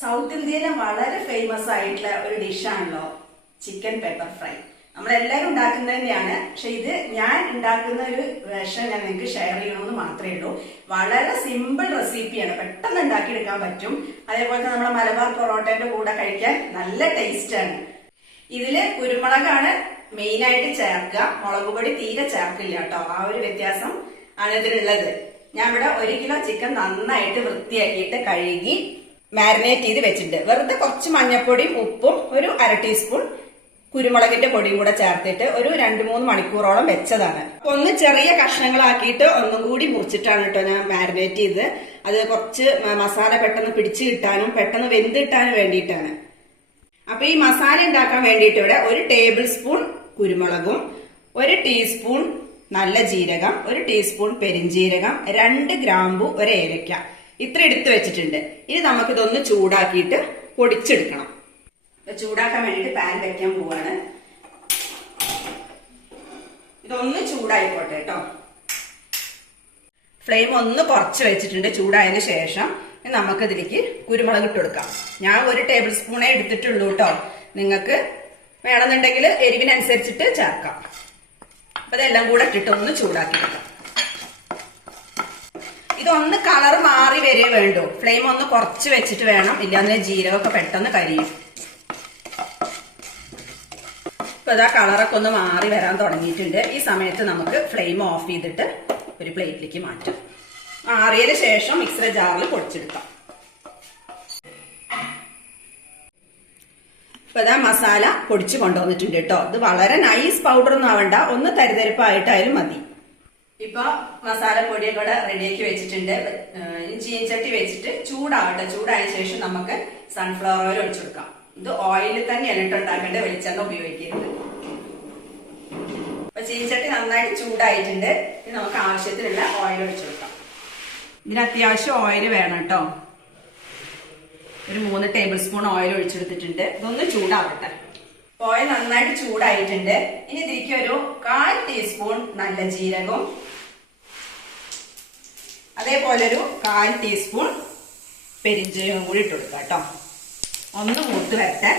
South ഇന്ത്യയിലെ വളരെ famous ആയിട്ടുള്ള ഒരു ഡിഷാണല്ലോ ചിക്കൻ പെപ്പർ ഫ്രൈ. നമ്മളെല്ലാവരും ഉണ്ടാക്കുന്നത് തന്നെയാണ്. പക്ഷെ ഇത് ഞാൻ ഉണ്ടാക്കുന്ന ഒരു വേർഷൻ ഞാൻ നിങ്ങൾക്ക് ഷെയർ ചെയ്യണമെന്ന് മാത്രമേ ഉള്ളൂ. വളരെ സിമ്പിൾ റെസിപ്പിയാണ്, പെട്ടെന്ന് ഉണ്ടാക്കിയെടുക്കാൻ പറ്റും. അതേപോലെ തന്നെ നമ്മുടെ മലബാർ പൊറോട്ടയുടെ കൂടെ കഴിക്കാൻ നല്ല ടേസ്റ്റ് ആണ്. ഇതില് കുരുമുളകാണ് മെയിൻ ആയിട്ട് ചേർക്കുക, മുളക് പൊടി തീരെ ചേർക്കില്ല കേട്ടോ. ആ ഒരു വ്യത്യാസം ആണ് ഇതിനുള്ളത്. ഞാൻ ഇവിടെ 1 കിലോ ചിക്കൻ നന്നായിട്ട് വൃത്തിയാക്കിയിട്ട് കഴുകി മാരിനേറ്റ് ചെയ്ത് വെച്ചിട്ടുണ്ട്. വെറുതെ കുറച്ച് മഞ്ഞപ്പൊടിയും ഉപ്പും ഒരു 1/2 ടീസ്പൂൺ കുരുമുളകിന്റെ പൊടിയും കൂടെ ചേർത്തിട്ട് ഒരു 2-3 മണിക്കൂറോളം വെച്ചതാണ്. ഒന്ന് ചെറിയ കഷ്ണങ്ങളാക്കിയിട്ട് ഒന്നും കൂടി മുറിച്ചിട്ടാണ് കേട്ടോ ഞാൻ മാരിനേറ്റ് ചെയ്ത്. അത് കുറച്ച് മസാല പെട്ടെന്ന് പിടിച്ചു കിട്ടാനും പെട്ടെന്ന് വെന്ത് കിട്ടാനും വേണ്ടിയിട്ടാണ്. അപ്പൊ ഈ മസാല ഉണ്ടാക്കാൻ വേണ്ടിയിട്ട് ഇവിടെ 1 ടേബിൾ സ്പൂൺ കുരുമുളകും 1 ടീസ്പൂൺ നല്ല ജീരകം, 1 ടീസ്പൂൺ പെരിഞ്ജീരകം, 2 ഗ്രാമ്പു, 1 ഏലക്ക ഇത്ര എടുത്തു വെച്ചിട്ടുണ്ട്. ഇനി നമുക്കിതൊന്ന് ചൂടാക്കിയിട്ട് പൊടിച്ചെടുക്കണം. ചൂടാക്കാൻ വേണ്ടിയിട്ട് പാൻ വെക്കാൻ പോവാണ്. ഇതൊന്ന് ചൂടായിക്കോട്ടെ കേട്ടോ. ഫ്ലെയിം ഒന്ന് കുറച്ച് വെച്ചിട്ടുണ്ട്. ചൂടായതിനു ശേഷം നമുക്കിതിലേക്ക് കുരുമുളക് ഇട്ട് കൊടുക്കാം. ഞാൻ 1 ടേബിൾ സ്പൂണേ എടുത്തിട്ടുള്ളൂ കേട്ടോ. നിങ്ങൾക്ക് വേണമെന്നുണ്ടെങ്കിൽ എരിവിനനുസരിച്ചിട്ട് ചേർക്കാം. അപ്പൊ ഇതെല്ലാം കൂടെ ഇട്ടിട്ട് ഒന്ന് ചൂടാക്കി എടുക്കാം. ഇതൊന്ന് കളർ മാറി വരേ വേണ്ടു. ഫ്ലെയിം ഒന്ന് കുറച്ച് വെച്ചിട്ട് വേണം, ഇല്ലാന്ന് ജീരകമൊക്കെ പെട്ടെന്ന് കരിയും. ഇപ്പൊ ഇതാ കളറൊക്കെ ഒന്ന് മാറി വരാൻ തുടങ്ങിയിട്ടുണ്ട്. ഈ സമയത്ത് നമുക്ക് ഫ്ലെയിം ഓഫ് ചെയ്തിട്ട് ഒരു പ്ലേറ്റിലേക്ക് മാറ്റാം. ആറിയതിനു ശേഷം മിക്സിയുടെ ജാറിൽ പൊടിച്ചെടുക്കാം. ഇപ്പൊ ഇതാ മസാല പൊടിച്ച് കൊണ്ടുവന്നിട്ടുണ്ട് കേട്ടോ. ഇത് വളരെ നൈസ് പൗഡർ ഒന്നും ആവണ്ട, ഒന്ന് തരിതരിപ്പായിട്ടായാലും മതി. ഇപ്പൊ മസാല പൊടിയൊക്കെ കൂടെ റെഡിയാക്കി വെച്ചിട്ടുണ്ട്. ചീനച്ചട്ടി വെച്ചിട്ട് ചൂടാവട്ടെ. ചൂടായ ശേഷം നമുക്ക് സൺഫ്ലവർ ഓയിൽ ഒഴിച്ചു കൊടുക്കാം. ഇത് ഓയിൽ തന്നെയാണ് ഇട്ട് ഉണ്ടാക്കേണ്ടത്, വെളിച്ചെണ്ണ ഉപയോഗിക്കരുത്. അപ്പൊ ചീനച്ചട്ടി നന്നായിട്ട് ചൂടായിട്ടുണ്ട്. ഇനി നമുക്ക് ആവശ്യത്തിനുള്ള ഓയിൽ ഒഴിച്ചു കൊടുക്കാം. ഇതിന് അത്യാവശ്യം ഓയിൽ വേണം കേട്ടോ. ഒരു 3 ടേബിൾ സ്പൂൺ ഓയിൽ ഒഴിച്ചെടുത്തിട്ടുണ്ട്. ഇതൊന്ന് ചൂടാവട്ടെ. ഓയിൽ നന്നായിട്ട് ചൂടായിട്ടുണ്ട്. ഇനി ഇതിലേക്ക് ഒരു 1/4 ടീസ്പൂൺ നല്ല ജീരകവും അതേപോലെ ഒരു 1/4 ടീസ്പൂൺ പെരിഞ്ജീരകവും കൂടി ഇട്ട് കൊടുക്കാം കേട്ടോ. ഒന്ന് മൂത്ത് വരട്ടെ.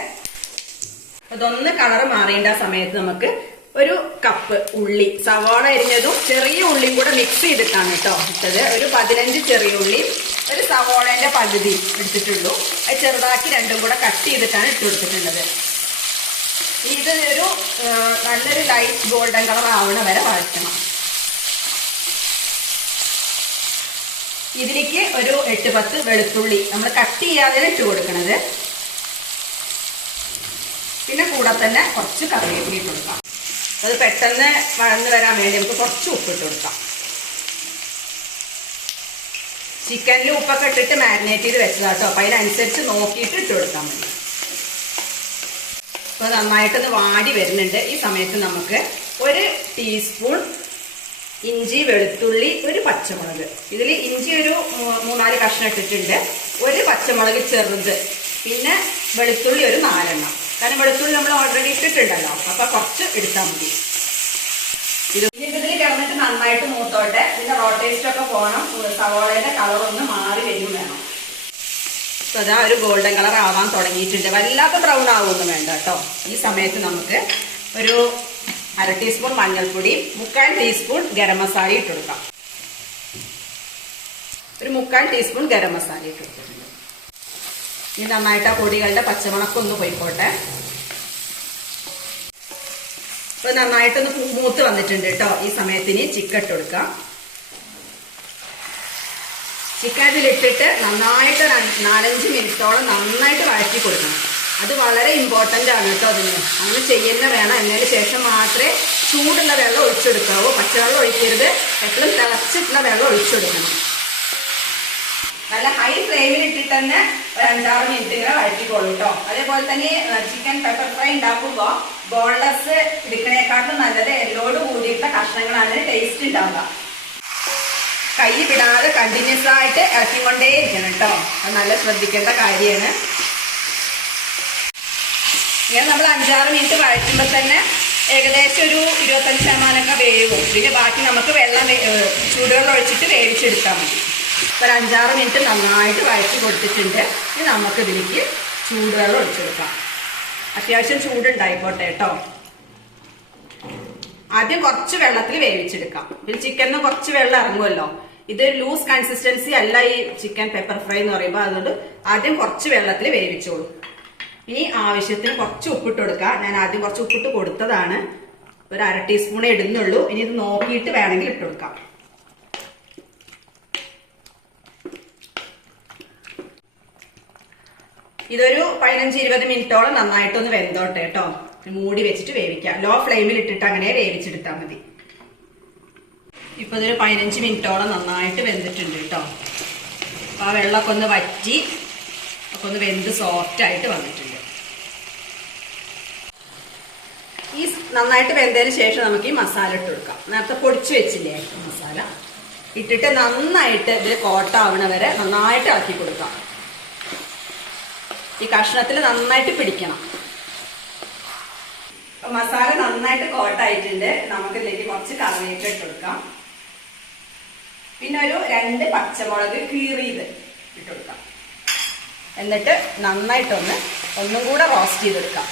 ഇതൊന്ന് കളർ മാറേണ്ട സമയത്ത് നമുക്ക് ഒരു കപ്പ് ഉള്ളി, സവാള അരിഞ്ഞതും ചെറിയ ഉള്ളിയും കൂടെ മിക്സ് ചെയ്തിട്ടാണ് കേട്ടോ ഇട്ടത്. ഒരു 15 ചെറിയ ഉള്ളി, ഒരു സവാളേന്റെ പകുതി എടുത്തിട്ടുള്ളൂ. അത് ചെറുതാക്കി രണ്ടും കൂടെ കട്ട് ചെയ്തിട്ടാണ് ഇട്ട് കൊടുത്തിട്ടുള്ളത്. ഇത് ഒരു നല്ലൊരു ലൈറ്റ് ഗോൾഡൻ കളർ ആവണ വരെ വഴറ്റണം. ഇതിലേക്ക് ഒരു 8-10 വെളുത്തുള്ളി നമ്മൾ കട്ട് ചെയ്യാതെ ഇട്ട് കൊടുക്കണത്. പിന്നെ കൂടെ തന്നെ കുറച്ച് കറിവേപ്പില ഇട്ട് കൊടുക്കാം. അത് പെട്ടെന്ന് വഴന്ന് വരാൻ വേണ്ടി നമുക്ക് കുറച്ച് ഉപ്പിട്ട് കൊടുക്കാം. ചിക്കനിൽ ഉപ്പൊക്കെ ഇട്ടിട്ട് മാരിനേറ്റ് ചെയ്ത് വെച്ചതാട്ടോ. അപ്പൊ അതിനനുസരിച്ച് നോക്കിയിട്ട് ഇട്ട് കൊടുക്കാൻ മതി. അപ്പൊ നന്നായിട്ടൊന്ന് വാടി വരുന്നുണ്ട്. ഈ സമയത്ത് നമുക്ക് 1 ടീസ്പൂൺ ഇഞ്ചി, വെളുത്തുള്ളി, 1 പച്ചമുളക്. ഇതിൽ ഇഞ്ചി ഒരു 3-4 കഷ്ണം ഇട്ടിട്ടുണ്ട്. 1 പച്ചമുളക് ചെറുത്, പിന്നെ വെളുത്തുള്ളി ഒരു 4 എണ്ണം. കാരണം വെളുത്തുള്ളി നമ്മൾ ഓൾറെഡി ഇട്ടിട്ടുണ്ടല്ലോ, അപ്പൊ കുറച്ച് എടുത്താൽ മതി. ഇതിൽ കിടന്നിട്ട് നന്നായിട്ട് മൂത്തോട്ടെ. ഇതിന്റെ റോട്ടേസ്റ്റ് ഒക്കെ പോകണം. സവോളയുടെ കളർ ഒന്ന് മാറി വരും വേണം. അപ്പൊ അതാ ഒരു ഗോൾഡൻ കളർ ആവാൻ തുടങ്ങിയിട്ടുണ്ട്. വല്ലാത്ത ബ്രൗൺ ആവുമൊന്നും വേണ്ട കേട്ടോ. ഈ സമയത്ത് നമുക്ക് ഒരു 1/2 ടീസ്പൂൺ മഞ്ഞൾപ്പൊടി, 3/4 ടീസ്പൂൺ ഗരം മസാല ഇട്ട് കൊടുക്കാം. ഒരു 3/4 ടീസ്പൂൺ ഗരം മസാല ഇട്ട് കൊടുത്തിട്ടുണ്ട്. ഇനി നന്നായിട്ട് ആ പൊടികളുടെ പച്ചമുളകൊന്ന് പോയിക്കോട്ടെ. ഇപ്പൊ നന്നായിട്ടൊന്ന് മൂത്ത് വന്നിട്ടുണ്ട് കേട്ടോ. ഈ സമയത്തിന് ചിക്കൻ ഇട്ട് കൊടുക്കാം. ചിക്കൻ ഇതിലിട്ടിട്ട് നന്നായിട്ട് 4-5 മിനിറ്റോളം നന്നായിട്ട് വഴറ്റി കൊടുക്കണം. അത് വളരെ ഇമ്പോർട്ടന്റ് ആണ് കേട്ടോ. അതിന് അങ്ങനെ ചെയ്യുന്ന വേണം. എന്നതിന് ശേഷം മാത്രമേ ചൂടുള്ള വെള്ളം ഒഴിച്ചെടുക്കാവൂ. പച്ചവെള്ളം ഒഴിക്കരുത്. എപ്പോഴും തിളച്ചിട്ടുള്ള വെള്ളം ഒഴിച്ചെടുക്കണം. നല്ല ഹൈ ഫ്ലെയിമിൽ ഇട്ടിട്ട് തന്നെ ഒരു 5-6 മിനിറ്റ് ഇങ്ങനെ വഴറ്റിക്കോളൂ കേട്ടോ. അതേപോലെ തന്നെ ചിക്കൻ പെപ്പർ ഫ്രൈ ഉണ്ടാക്കുമ്പോൾ ബോൺലെസ് എടുക്കണേക്കാട്ടും നല്ലത് എല്ലോട് കൂടിയിട്ടുള്ള കഷ്ണങ്ങളാണ് ടേസ്റ്റ് ഉണ്ടാവുക. കൈ വിടാതെ കണ്ടിന്യൂസ് ആയിട്ട് ഇറക്കിക്കൊണ്ടേ ഇരിക്കണം കേട്ടോ. അത് നല്ല ശ്രദ്ധിക്കേണ്ട കാര്യമാണ്. ഇങ്ങനെ നമ്മൾ 5-6 മിനിറ്റ് വഴറ്റുമ്പോൾ തന്നെ ഏകദേശം ഒരു 25% വേവും. പിന്നെ ബാക്കി നമുക്ക് ചൂടുവെള്ളം ഒഴിച്ചിട്ട് വേവിച്ചെടുത്താൽ മതി. ഒരു 5-6 മിനിറ്റ് നന്നായിട്ട് വഴറ്റി കൊടുത്തിട്ടുണ്ട്. ഇനി നമുക്ക് ഇതിലേക്ക് ചൂടുവെള്ളം ഒഴിച്ചെടുക്കാം. അത്യാവശ്യം ചൂടുണ്ടായിക്കോട്ടെ കേട്ടോ. ആദ്യം കുറച്ച് വെള്ളത്തിൽ വേവിച്ചെടുക്കാം. പിന്നെ ചിക്കനിന് കുറച്ച് വെള്ളം ഇറങ്ങുമല്ലോ. ഇത് ലൂസ് കൺസിസ്റ്റൻസി അല്ല ഈ ചിക്കൻ പെപ്പർ ഫ്രൈ എന്ന് പറയുമ്പോൾ. അതുകൊണ്ട് ആദ്യം കുറച്ച് വെള്ളത്തിൽ വേവിച്ചോളൂ. ഇനി ആവശ്യത്തിന് കുറച്ച് ഉപ്പിട്ട് കൊടുക്കാം. ഞാൻ ആദ്യം കുറച്ച് ഉപ്പിട്ട് കൊടുത്തതാണ്. ഒരു 1/2 ടീസ്പൂണേ ഇടുന്നുള്ളൂ. ഇനി ഇത് നോക്കിയിട്ട് വേണമെങ്കിൽ ഇട്ട് കൊടുക്കാം. ഇതൊരു 15-20 മിനിറ്റോളം നന്നായിട്ടൊന്ന് വെന്തോട്ടെ കേട്ടോ. മൂടി വെച്ചിട്ട് വേവിക്കാം. ലോ ഫ്ലെയിമിൽ ഇട്ടിട്ട് അങ്ങനെ വേവിച്ചെടുത്താൽ മതി. ഇപ്പൊ ഇതൊരു 15 മിനിറ്റോളം നന്നായിട്ട് വെന്തിട്ടുണ്ട് കേട്ടോ. അപ്പൊ ആ വെള്ളമൊക്കെ ഒന്ന് വറ്റി ഒക്കെ ഒന്ന് വെന്ത് സോഫ്റ്റ് ആയിട്ട് വന്നിട്ടുണ്ട്. ഈ നന്നായിട്ട് വെന്തതിന് ശേഷം നമുക്ക് ഈ മസാല ഇട്ട് കൊടുക്കാം. നേരത്തെ പൊടിച്ചു വെച്ചില്ലേ മസാല ഇട്ടിട്ട് നന്നായിട്ട് ഇതിൽ കോട്ടാവണ വരെ നന്നായിട്ട് ഇളക്കി കൊടുക്കാം. ഈ കഷ്ണത്തിൽ നന്നായിട്ട് പിടിക്കണം. മസാല നന്നായിട്ട് കോട്ടായിട്ടുണ്ട്. നമുക്ക് ഇതിലേക്ക് കുറച്ച് കറിവേപ്പില ഇട്ട് കൊടുക്കാം. പിന്നെ ഒരു 2 പച്ചമുളക് കീറിയത് ഇട്ട് കൊടുക്കാം. എന്നിട്ട് നന്നായിട്ടൊന്നും കൂടെ റോസ്റ്റ് ചെയ്തെടുക്കാം.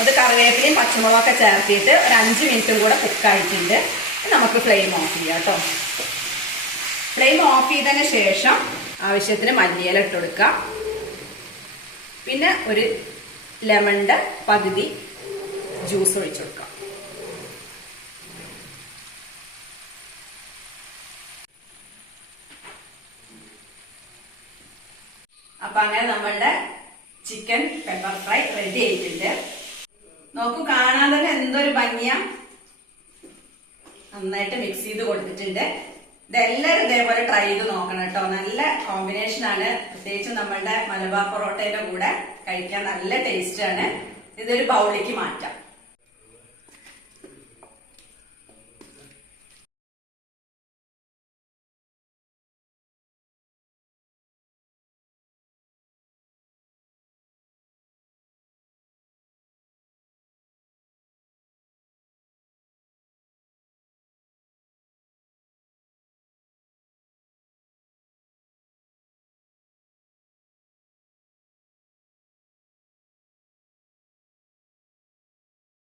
അത് കറിവേപ്പിലയും പച്ചമുളകൊക്കെ ചേർത്തിട്ട് ഒരു 5 മിനിറ്റും കൂടെ കുക്കായിട്ടുണ്ട്. നമുക്ക് ഫ്ലെയിം ഓഫ് ചെയ്യാം കേട്ടോ. ഫ്ലെയിം ഓഫ് ചെയ്തതിന് ശേഷം ആവശ്യത്തിന് മല്ലിയില ഇട്ട് കൊടുക്കാം. പിന്നെ ഒരു ലെമണിന്റെ പകുതി ജ്യൂസ് ഒഴിച്ചു കൊടുക്കാം. അപ്പൊ അങ്ങനെ നമ്മളുടെ ചിക്കൻ പെപ്പർ ഫ്രൈ റെഡി ആയിട്ടുണ്ട്. നോക്കൂ, കാണാൻ തന്നെ എന്തൊരു ഭംഗിയാ. നന്നായിട്ട് മിക്സ് ചെയ്ത് കൊടുത്തിട്ടുണ്ട്. ഇതെല്ലാവരും ഇതേപോലെ ട്രൈ ചെയ്ത് നോക്കണം കേട്ടോ. നല്ല കോമ്പിനേഷൻ ആണ്. പ്രത്യേകിച്ച് നമ്മളുടെ മലബാർ പൊറോട്ടയുടെ കൂടെ കഴിക്കാൻ നല്ല ടേസ്റ്റ് ആണ്. ഇതൊരു ബൗളിലേക്ക് മാറ്റാം.